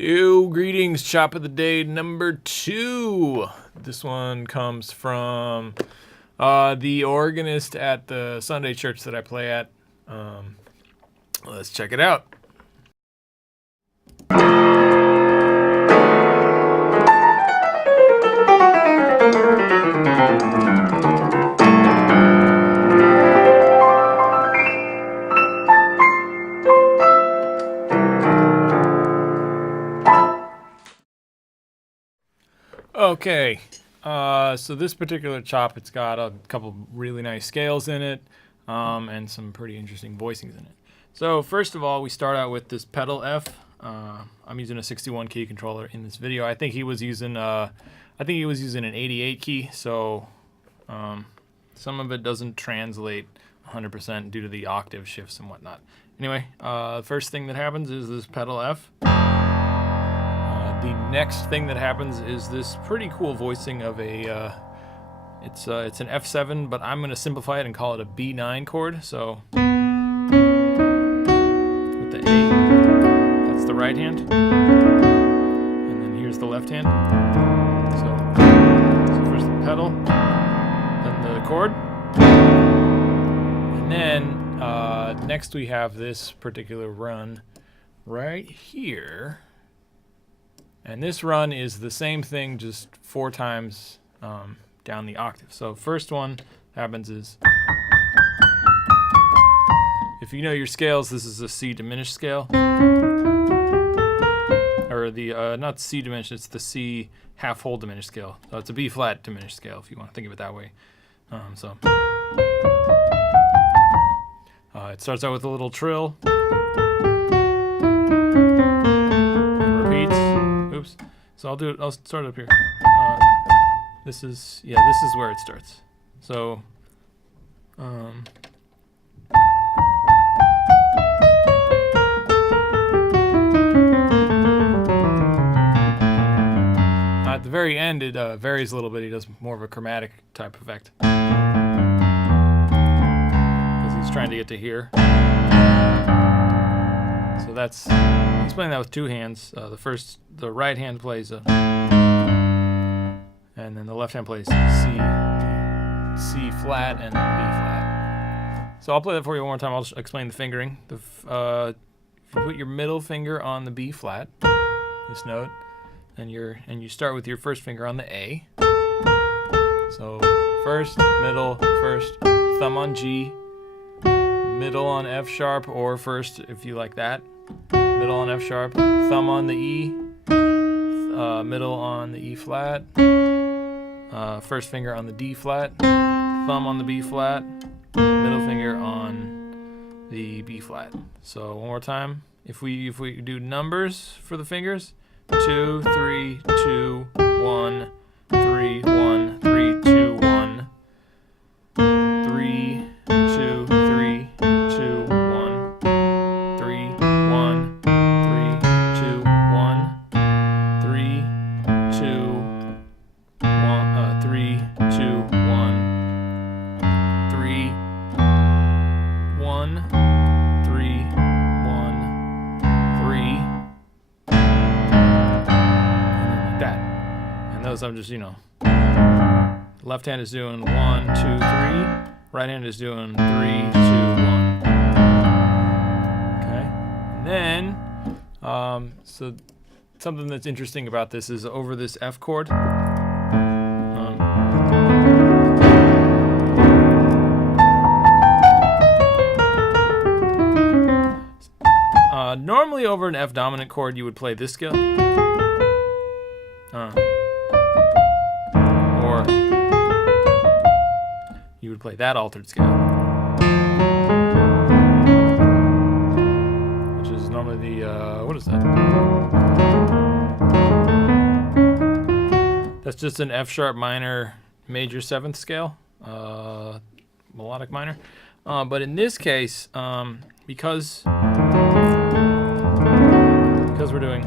Yo, greetings, chop of the day number 2. This one comes from the organist at the Sunday church that I play at. Let's check it out. Okay, so this particular chop, it's got a couple really nice scales in it, and some pretty interesting voicings in it. So first of all, we start out with this pedal F. I'm using a 61 key controller in this video. I think he was using an 88 key, so some of it doesn't translate 100% due to the octave shifts and whatnot. Anyway, first thing that happens is this pedal F. The next thing that happens is this pretty cool voicing of a, it's an F7, but I'm going to simplify it and call it a B9 chord. So with the A, that's the right hand, and then here's the left hand. So first the pedal, then the chord, and then next we have this particular run right here. And this run is the same thing, just 4 times down the octave. So first one happens is, if you know your scales, this is a C diminished scale. Or the, not C diminished, it's the C half whole diminished scale. So it's a B flat diminished scale, if you want to think of it that way. It starts out with a little trill. Oops. So I'll start up here. This is where it starts. So at the very end it varies a little bit. He does more of a chromatic type effect because he's trying to get to here. So he's playing that with 2 hands. The right hand plays a, and then the left hand plays C flat and then B flat. So I'll play that for you one more time. I'll just explain the fingering. If you put your middle finger on the B flat, this note, and you start with your first finger on the A. So first, middle, first, thumb on G, middle on F sharp, or first if you like that. Middle on F sharp, thumb on the E, middle on the E flat, first finger on the D flat, thumb on the B flat, middle finger on the B flat. So one more time. If we do numbers for the fingers, 2, 3, 2, 1, 3, 1, 3, 2, 1, 3, 2, 3, 2, 1, 3, 1, 3, 2, 1, 3, 2, 1, 3, 2, 1, 3, 1, 3, 1, 3, and that. And those I'm just, left hand is doing 1, 2, 3. Right hand is doing 3, 2, 1. Okay. And then, so something that's interesting about this is over this F chord. Normally over an F dominant chord, you would play this scale. Or you would play that altered scale, which is normally the, what is that? That's just an F sharp minor major 7th scale, melodic minor. But in this case, because we're doing,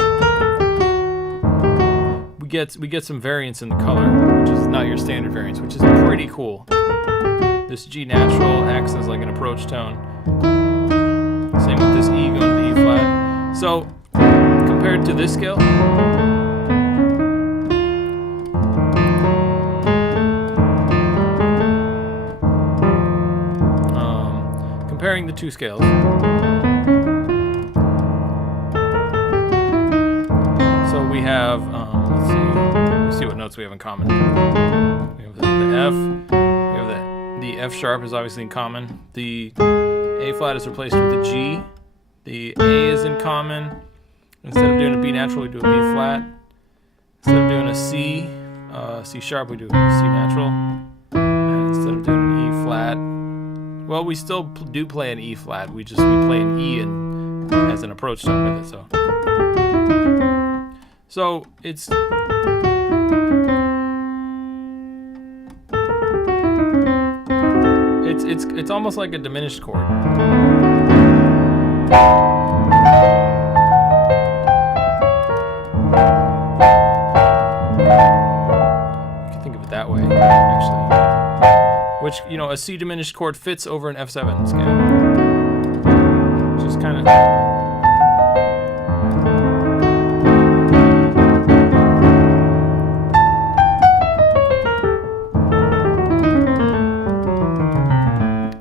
we get some variance in the color, which is not your standard variance, which is pretty cool. This G natural acts as like an approach tone. Same with this E going to the E flat. So compared to this scale, comparing the two scales, so we have, let's see what notes we have in common. We have the F, we have the F sharp is obviously in common, the A flat is replaced with the G, the A is in common. Instead of doing a B natural, we do a B flat. Instead of doing a C sharp, we do a C natural. And instead of doing an E flat, well, we still do play an E flat. We play an E as an approach tone with it. So it's almost like a diminished chord. That way, actually, which, you know, a C diminished chord fits over an F7 scale, just kind of.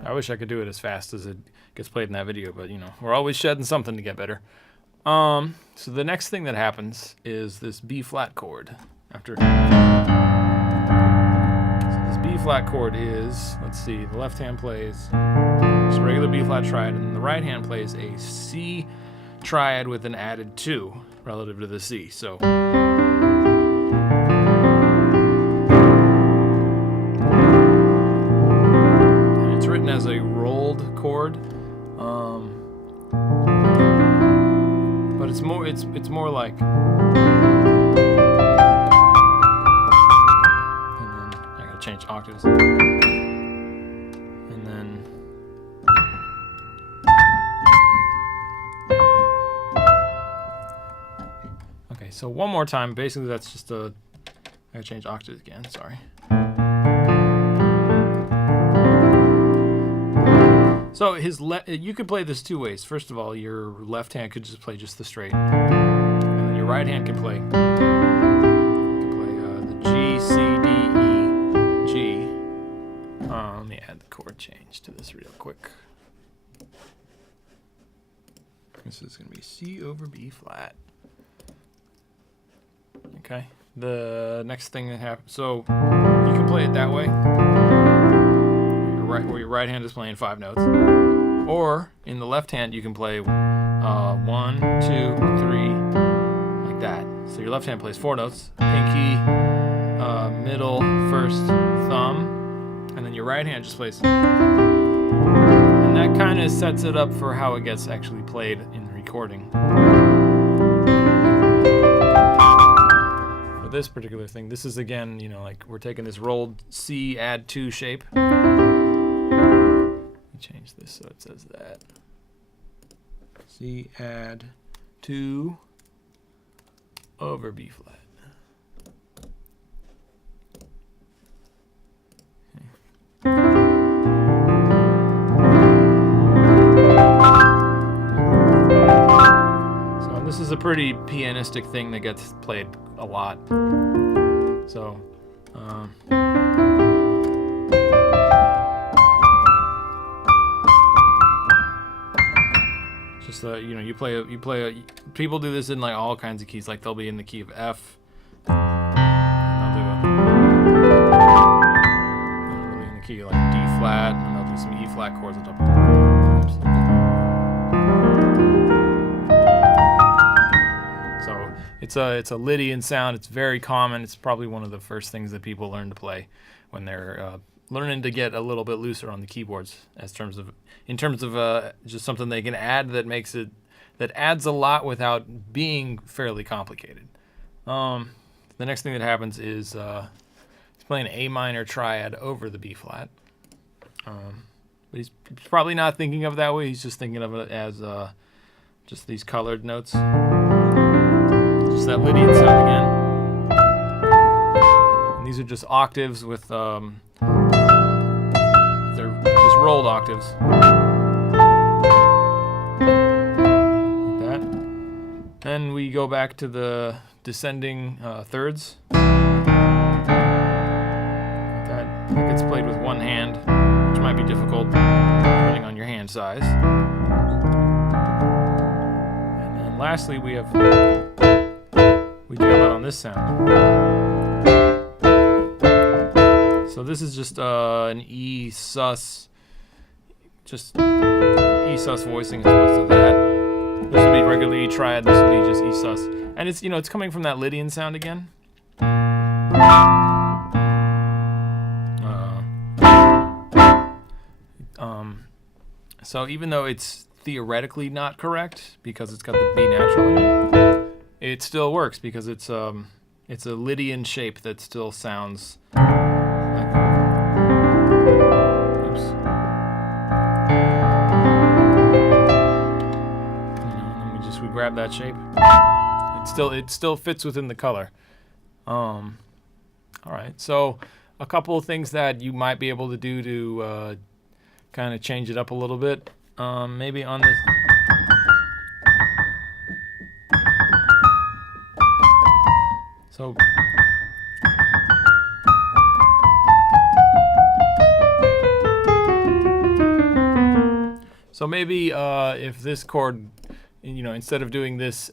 I wish I could do it as fast as it gets played in that video, but you know, we're always shedding something to get better. So the next thing that happens is this B flat chord after. B flat chord is, let's see, the left hand plays just a regular B flat triad, and the right hand plays a C triad with an added 2 relative to the C. So and it's written as a rolled chord, but it's more like. Change octaves, and then okay, so one more time. Basically, that's just I gotta change octaves again. Sorry. So you could play this two ways. First of all, your left hand could just play just the straight, and then your right hand can play the G, C, D, E. G. Let me add the chord change to this real quick. This is going to be C over B flat. Okay. The next thing that happens, so you can play it that way, where your right hand is playing 5 notes, or in the left hand you can play 1, 2, 3, like that. So your left hand plays 4 notes: pinky, middle, first, thumb, and then your right hand just plays. And that kind of sets it up for how it gets actually played in the recording. For this particular thing, this is again, you know, like we're taking this rolled C add 2 shape. Let me change this so it says that. C add 2 over B flat. So this is a pretty pianistic thing that gets played a lot. So just you know, you play people do this in like all kinds of keys. Like they'll be in the key of F. Key like D flat, and they'll do some E flat chords on top of it. So it's a Lydian sound. It's very common. It's probably one of the first things that people learn to play when they're learning to get a little bit looser on the keyboards, in terms of just something they can add that adds a lot without being fairly complicated. The next thing that happens is playing A minor triad over the B flat, but he's probably not thinking of it that way. He's just thinking of it as just these colored notes, just that Lydian sound again. And these are just octaves with they're just rolled octaves like that. Then we go back to the descending thirds. That gets played with one hand, which might be difficult depending on your hand size. And then lastly, we jam out on this sound. So this is just an E sus, just E sus voicing as opposed to that. This would be regular E triad. This would be just E sus, and it's it's coming from that Lydian sound again. So even though it's theoretically not correct because it's got the B natural in it, it still works because it's a Lydian shape that still sounds like. Oops. And then we grab that shape. It still fits within the color. All right. So a couple of things that you might be able to do to kind of change it up a little bit. Maybe on this. So maybe if this chord, instead of doing this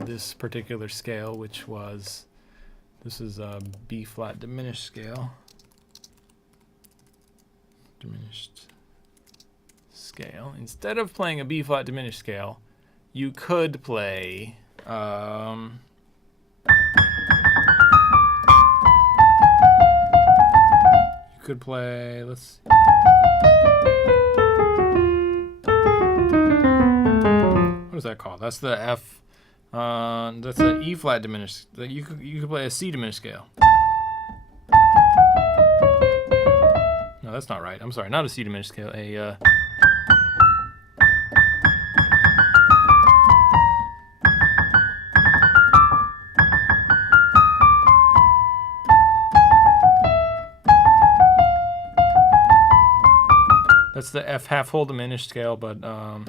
this particular scale, which was, this is a B flat diminished scale. Diminished scale. Instead of playing a B flat diminished scale, you could play you could play, let's see. What is that called? That's the F. That's an E flat diminished. You could play a C diminished scale. No, that's not right. I'm sorry, not a C diminished scale. That's the F half whole diminished scale, but so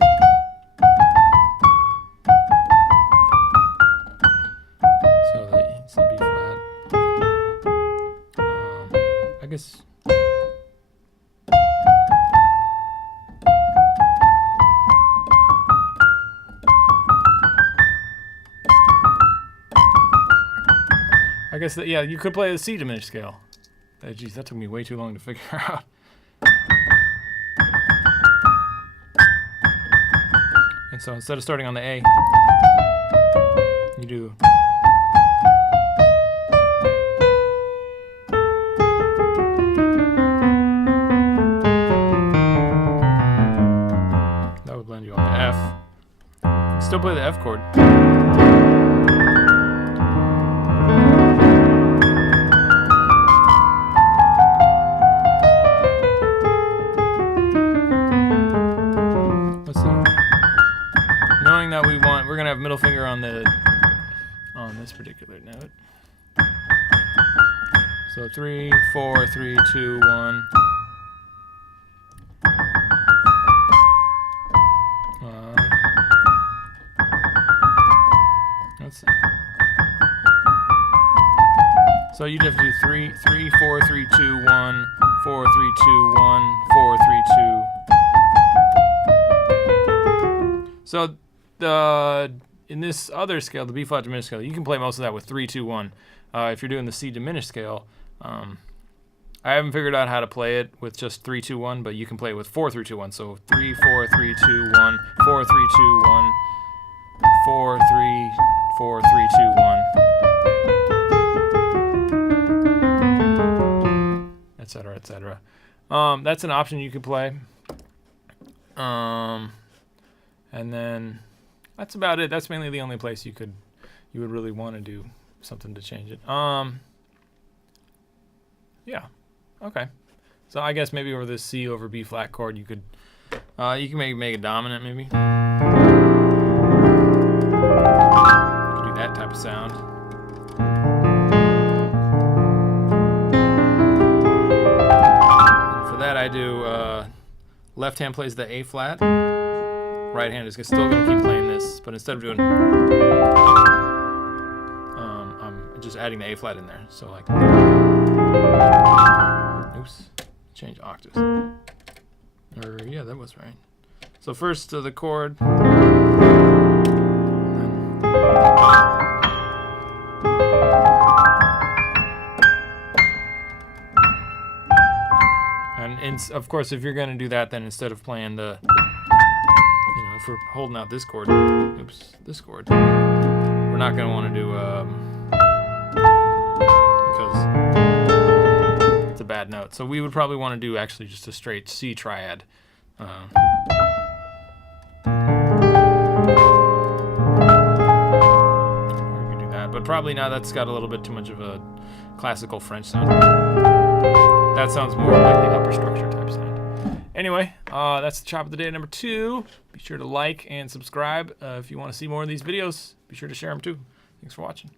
it's a B flat. I guess. Yeah, you could play the C diminished scale. Geez, that took me way too long to figure out. And so instead of starting on the A, you do. That would blend you on the F. You still play the F chord. We're gonna have middle finger on this particular note. So 3, 4, 3, 2, 1. Let's see. So you have to do 3, 3, 4, 3, 2, 1, 4, 3, 2, 1, 4, 3, 2. So in this other scale, the B flat diminished scale, you can play most of that with 3, 2, 1. If you're doing the C diminished scale, I haven't figured out how to play it with just 3, 2, 1, but you can play it with 4, 3, 2, 1. So 3, 4, 3, 2, 1, 4, 3, 2, 1, 4, 3, 4, 3, 2, 1, etc., etc. That's an option you could play. And then that's about it. That's mainly the only place you would really want to do something to change it. Yeah. Okay. So I guess maybe over this C over B flat chord, you can make it dominant maybe. You could do that type of sound. And for that I do left hand plays the A flat. right hand is still going to keep playing this, but instead of doing, I'm just adding the A flat in there. So like, oops, change octaves. Or yeah, that was right. So first the chord. And of course, if you're going to do that, then instead of playing the, if we're holding out this chord, oops, this chord, we're not going to want to do, because it's a bad note. So we would probably want to do actually just a straight C triad. Or you could do that, but probably now that's got a little bit too much of a classical French sound. That sounds more like the upper structure type sound. Anyway, that's the chop of the day number 2. Be sure to like and subscribe if you want to see more of these videos. Be sure to share them too. Thanks for watching.